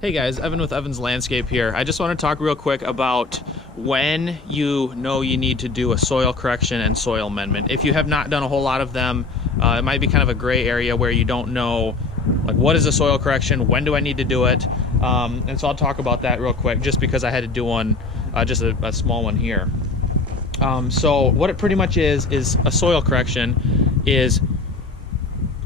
Hey guys, Evan with Evan's Landscape here. I just want to talk real quick about when you know you need to do a soil correction and soil amendment. If you have not done a whole lot of them, it might be kind of a gray area where you don't know, like, what is a soil correction, when do I need to do it, and so I'll talk about that real quick just because I had to do one, just a small one here. So what it pretty much is a soil correction is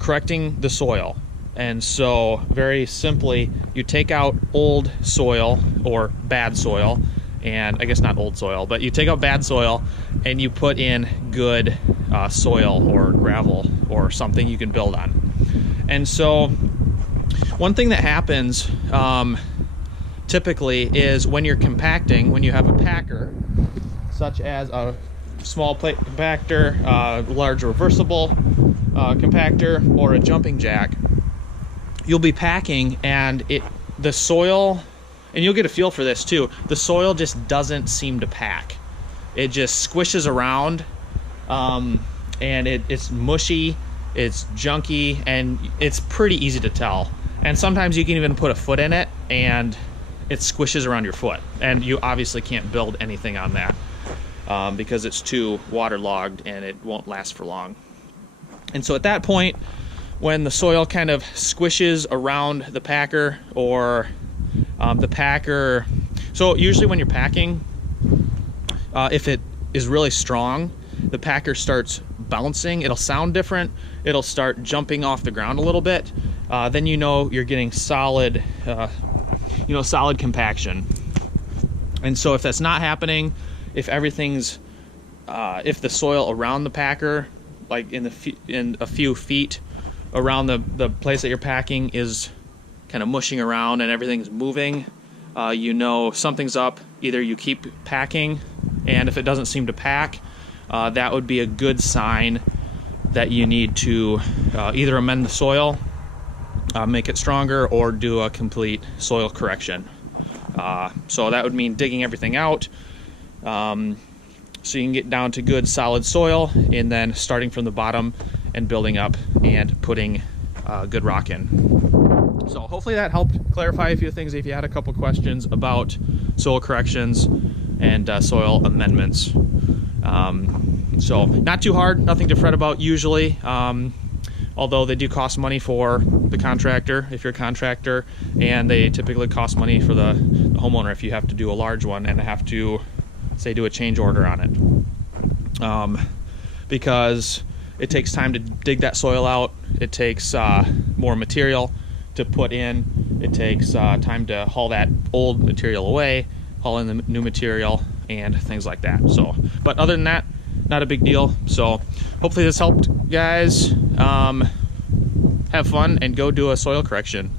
correcting the soil. And so very simply, you take out old soil or bad soil, and I guess not old soil, but you take out bad soil and you put in good soil or gravel or something you can build on. And so one thing that happens typically is when you're compacting, when you have a packer, such as a small plate compactor, large reversible compactor, or a jumping jack, you'll be packing and the soil, and you'll get a feel for this too, the soil just doesn't seem to pack. It just squishes around, and it's mushy, it's junky, and it's pretty easy to tell. And sometimes you can even put a foot in it and it squishes around your foot, and you obviously can't build anything on that because it's too waterlogged and it won't last for long. And so at that point, when the soil kind of squishes around the packer or the packer, so usually when you're packing, if it is really strong, the packer starts bouncing. It'll sound different. It'll start jumping off the ground a little bit. Then you know you're getting solid, solid compaction. And so if that's not happening, if everything's, if the soil around the packer, like in a few feet around the place that you're packing, is kind of mushing around and everything's moving, you know something's up. Either you keep packing, and if it doesn't seem to pack, that would be a good sign that you need to either amend the soil, make it stronger, or do a complete soil correction. So that would mean digging everything out, so you can get down to good solid soil, and then starting from the bottom and building up and putting good rock in. So hopefully that helped clarify a few things if you had a couple questions about soil corrections and soil amendments. So not too hard, nothing to fret about usually, although they do cost money for the contractor if you're a contractor, and they typically cost money for the homeowner if you have to do a large one and have to, say, do a change order on it, because it takes time to dig that soil out. It takes more material to put in. It takes time to haul that old material away, haul in the new material, and things like that. So, but other than that, not a big deal. So hopefully this helped, guys. Have fun and go do a soil correction.